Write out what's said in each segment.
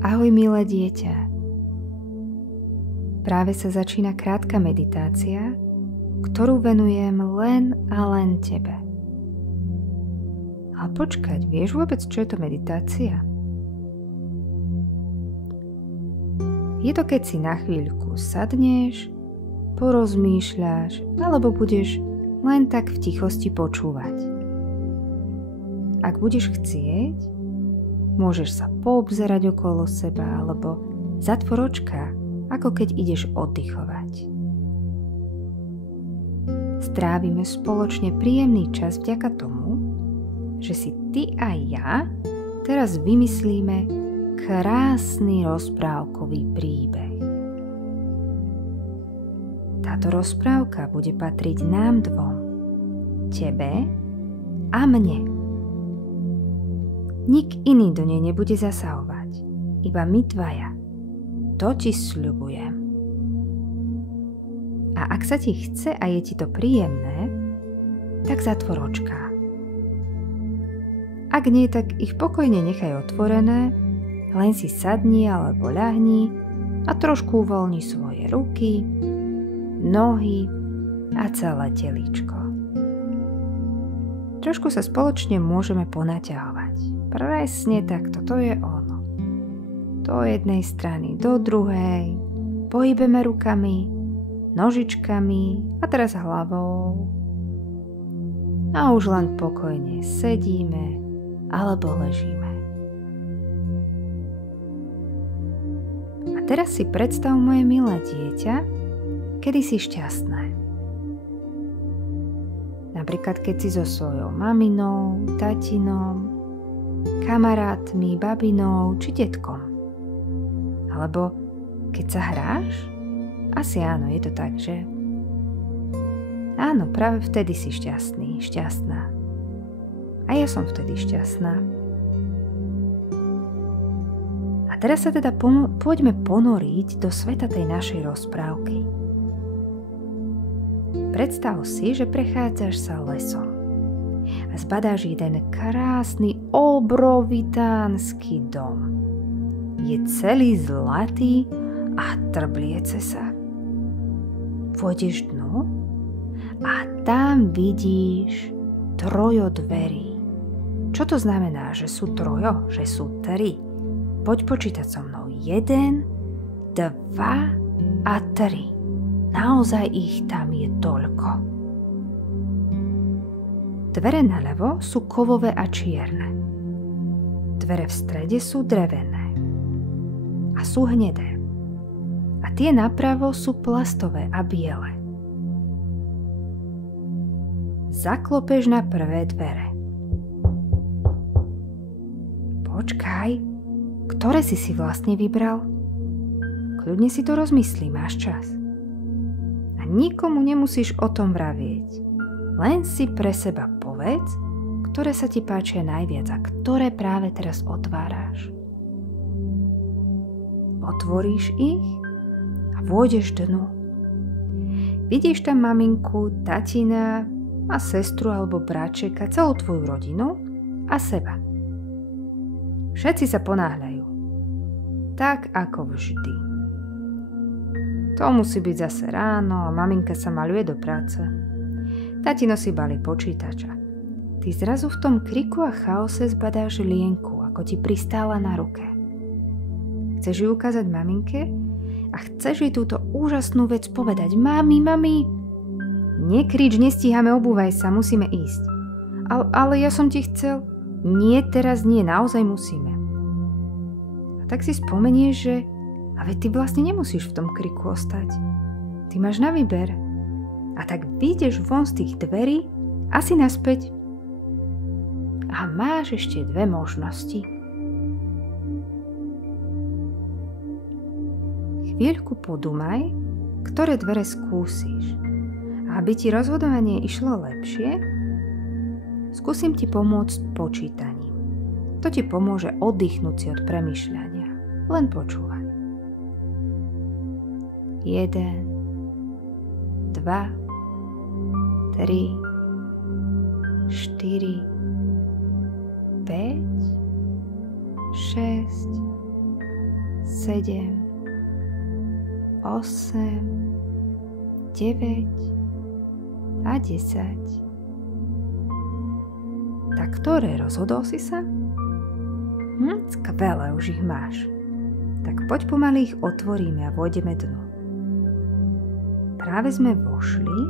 Ahoj milé dieťa. Práve sa začína krátka meditácia, ktorú venujem len a len tebe. Ale počkať, vieš vôbec, čo je to meditácia? Je to, keď si na chvíľku sadneš, porozmýšľaš, alebo budeš len tak v tichosti počúvať. Ak budeš chcieť, môžeš sa poobzerať okolo seba, alebo zatvor očká, ako keď ideš oddychovať. Strávime spoločne príjemný čas vďaka tomu, že si ty a ja teraz vymyslíme krásny rozprávkový príbeh. Táto rozprávka bude patriť nám dvom, tebe a mne. Nik iný do nej nebude zasahovať, iba my dvaja. To ti sľubujem. A ak sa ti chce a je ti to príjemné, tak zatvor očká. Ak nie, tak ich pokojne nechaj otvorené, len si sadni alebo ľahni a trošku uvoľni svoje ruky, nohy a celé telíčko. Trošku sa spoločne môžeme ponaťahovať. Presne takto, to je ono. Do jednej strany, do druhej. Pohybeme rukami, nožičkami a teraz hlavou. A už len pokojne sedíme alebo ležíme. A teraz si predstav, moje milé dieťa, kedy si šťastné. Napríklad, keď si so svojou maminou, tatinom, kamarátmi, babinou či detkom. Alebo keď sa hráš? Asi áno, je to tak, že? Áno, práve vtedy si šťastný, šťastná. A ja som vtedy šťastná. A teraz sa teda poďme ponoriť do sveta tej našej rozprávky. Predstav si, že prechádzaš sa lesom a zbadáš jeden krásny obrovitánsky dom. Je celý zlatý a trbliece sa. Vôjdeš dnu a tam vidíš trojo dverí. Čo to znamená, že sú trojo? Že sú tri. Poď počítať so mnou. 1, 2 a 3. Naozaj ich tam je toľko. Dvere naľavo sú kovové a čierne. Dvere v strede sú drevené a sú hnedé. A tie napravo sú plastové a biele. Zaklopeš na prvé dvere. Počkaj, ktoré si vlastne vybral? Kľudne si to rozmyslí, máš čas. A nikomu nemusíš o tom vravieť. Len si pre seba povedz, ktoré sa ti páčia najviac a ktoré práve teraz otváraš. Otvoríš ich a vôjdeš dnu. Vidíš tam maminku, tatina a sestru alebo bráčeka, celú tvoju rodinu a seba. Všetci sa ponáhľajú. Tak ako vždy. To musí byť zase ráno a maminka sa maľuje do práce. Tatino si balí počítača. Ty zrazu v tom kriku a chaose zbadáš lienku, ako ti pristála na ruke. Chceš ju ukázať maminke a chceš jej túto úžasnú vec povedať. Mami, nekrič, nestíhame, obúvaj sa, musíme ísť. Ale ja som ti chcel. Nie, teraz nie, naozaj musíme. A tak si spomenieš, že a veď ty vlastne nemusíš v tom kriku ostať. Ty máš na výber. A tak vyjdeš von z tých dverí asi naspäť. A máš ešte dve možnosti. Chvíľku podumaj, ktoré dvere skúsiš. A aby ti rozhodovanie išlo lepšie, skúsim ti pomôcť počítaním. To ti pomôže oddychnúť si od premýšľania. Len počúvaj. 1, 2, 3, 4, 5, 6, 7, 8, 9 a 10. Tak ktoré, rozhodol si sa? Skvelé, už ich máš. Tak poď pomaly ich otvoríme a vôjdeme dnu. Práve sme vošli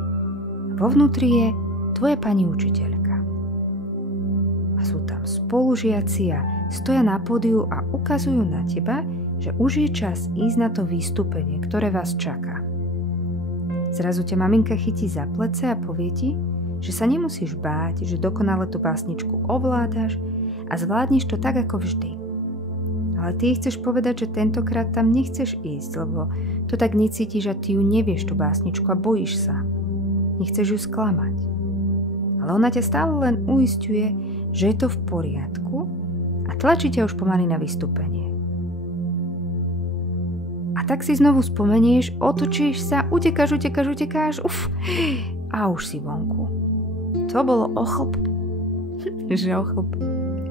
a vo vnútri je tvoja pani učiteľka. A sú tam spolužiaci a stoja na pódiu a ukazujú na teba, že už je čas ísť na to vystúpenie, ktoré vás čaká. Zrazu ťa maminka chytí za plece a povie ti, že sa nemusíš báť, že dokonale tú básničku ovládaš a zvládneš to tak ako vždy. Ale ty chceš povedať, že tentokrát tam nechceš ísť, lebo to tak necítiš a ty ju nevieš tú básničku a bojíš sa. Nechceš ju sklamať. Ale ona ťa stále len uisťuje, že je to v poriadku a tlačí ťa už pomaly na vystúpenie. A tak si znovu spomenieš, otočíš sa, utekáš, a už si vonku. To bolo ochlp. Že ochlp.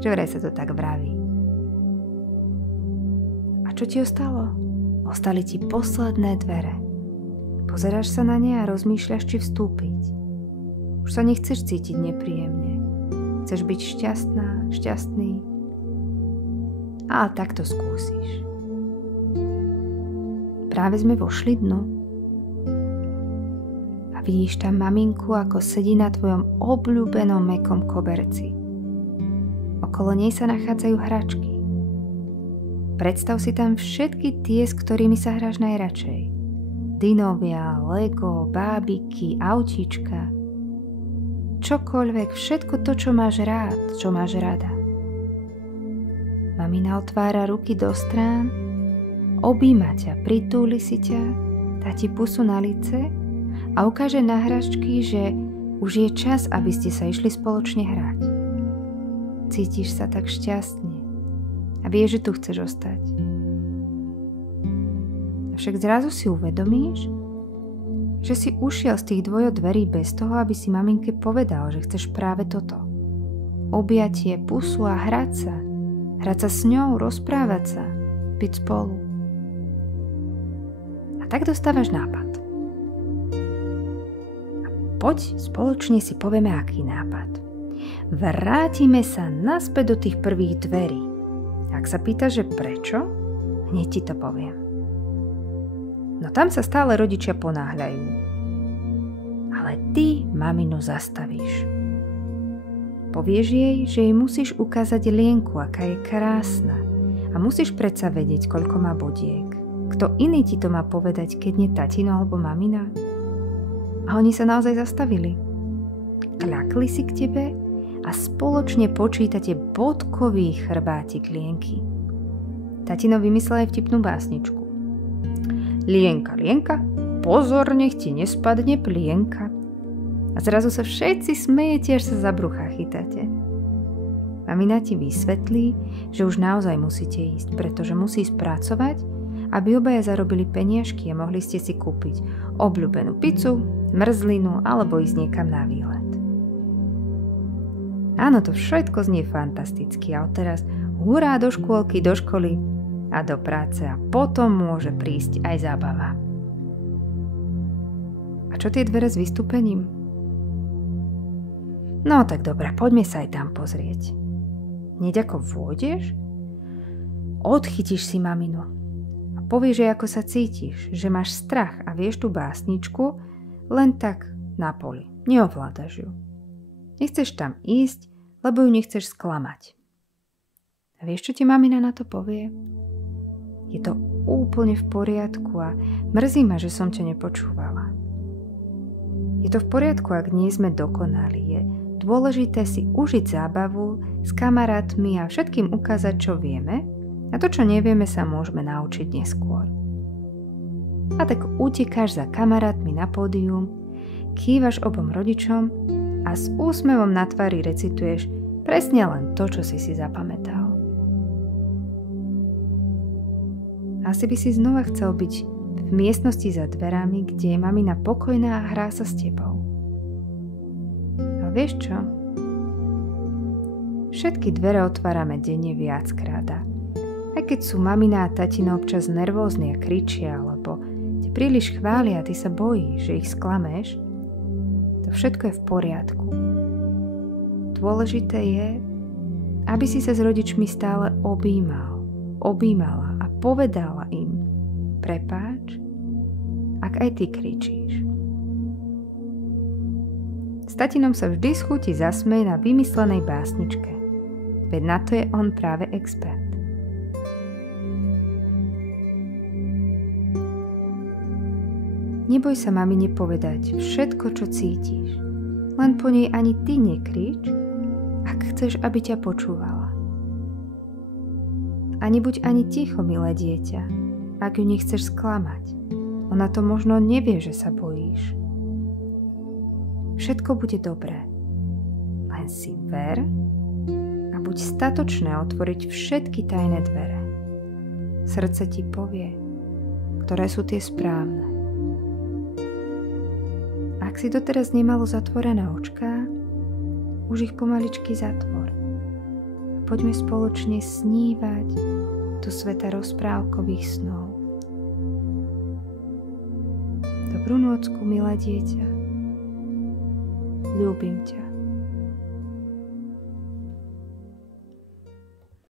Že vraj sa to tak vraví. A čo ti ostalo? Ostali ti posledné dvere. Pozeráš sa na ne a rozmýšľaš, či vstúpiť. Už sa nechceš cítiť nepríjemne. Chceš byť šťastný. Ale tak to skúsiš. Práve sme vošli dnu. A vidíš tam maminku, ako sedí na tvojom obľúbenom mäkkom koberci. Okolo nej sa nachádzajú hračky. Predstav si tam všetky tie, s ktorými sa hráš najradšej. Dinovia, Lego, bábiky, autíčka. Čokoľvek, všetko to, čo máš rád, čo máš rada. Mamina otvára ruky do strán, objíma ťa, pritúli si ťa, dá ti pusu na lice a ukáže na hračky, že už je čas, aby ste sa išli spoločne hrať. Cítiš sa tak šťastne a vieš, že tu chceš ostať. Avšak zrazu si uvedomíš, že si ušiel z tých dvojodverí bez toho, aby si maminke povedal, že chceš práve toto. Objatie, pusu a hrať sa. Hrať sa s ňou, rozprávať sa, byť spolu. A tak dostávaš nápad. A poď spoločne si povieme, aký nápad. Vrátime sa naspäť do tých prvých dverí. Ak sa pýtaš, že prečo, hneď ti to poviem. No tam sa stále rodičia ponáhľajú. Ale ty maminu zastavíš. Povieš jej, že jej musíš ukázať lienku, aká je krásna. A musíš predsa vedieť, koľko má bodiek. Kto iný ti to má povedať, keď nie tatino alebo mamina? A oni sa naozaj zastavili. Kľakli si k tebe a spoločne počítate bodkový chrbátik lienky. Tatino vymyslel aj vtipnú básničku. Lienka, lienka, pozor, nech ti nespadne plienka. A zrazu sa všetci smejete, až sa za brucha chytáte. Mamina ti vysvetlí, že už naozaj musíte ísť, pretože musí spracovať, aby obaja zarobili peniažky a mohli ste si kúpiť obľúbenú pizzu, mrzlinu alebo ísť niekam na výlet. Áno, to všetko znie fantasticky a odteraz hurá do škôlky, do školy a do práce a potom môže prísť aj zábava. A čo tie dvere s vystúpením? No tak dobre, poďme sa aj tam pozrieť. Hneď ako vôjdeš, odchytíš si maminu a povieš jej, ako sa cítiš, že máš strach a vieš tú básničku len tak na poli. Neovládaš ju. Nechceš tam ísť, lebo ju nechceš sklamať. A vieš, čo ti mamina na to povie? Je to úplne v poriadku a mrzí ma, že som ťa nepočúvala. Je to v poriadku, ak nie sme dokonali. Je dôležité si užiť zábavu s kamarátmi a všetkým ukázať, čo vieme, a to, čo nevieme, sa môžeme naučiť neskôr. A tak utekáš za kamarátmi na pódium, kývaš obom rodičom a s úsmevom na tvári recituješ presne len to, čo si zapamätal. Asi by si znova chcel byť v miestnosti za dverami, kde je mamina pokojná a hrá sa s tebou. Ale vieš čo? Všetky dvere otvárame denne viackrát a Aj keď sú mamina a tatino občas nervózni a kričia, alebo ťa príliš chvália a ty sa bojíš, že ich sklameš, to všetko je v poriadku. Dôležité je, aby si sa s rodičmi stále objímala a povedala im prepáč, ak aj ty kričíš. S tatinom sa vždy z chuti zasmeje na vymyslenej básničke, veď na to je on práve expert. Neboj sa mamine povedať všetko, čo cítiš. Len po nej ani ty nekrič, ak chceš, aby ťa počúvala. A nebuď ani ticho, milé dieťa, ak ju nechceš sklamať. Ona to možno nevie, že sa bojíš. Všetko bude dobré. Len si ver a buď statočné otvoriť všetky tajné dvere. Srdce ti povie, ktoré sú tie správne. Ak si doteraz nemalo zatvorené očká, už ich pomaličky zatvor. Poďme spoločne snívať do sveta rozprávkových snov. Dobrú nocku, milé dieťa. Ľúbim ťa.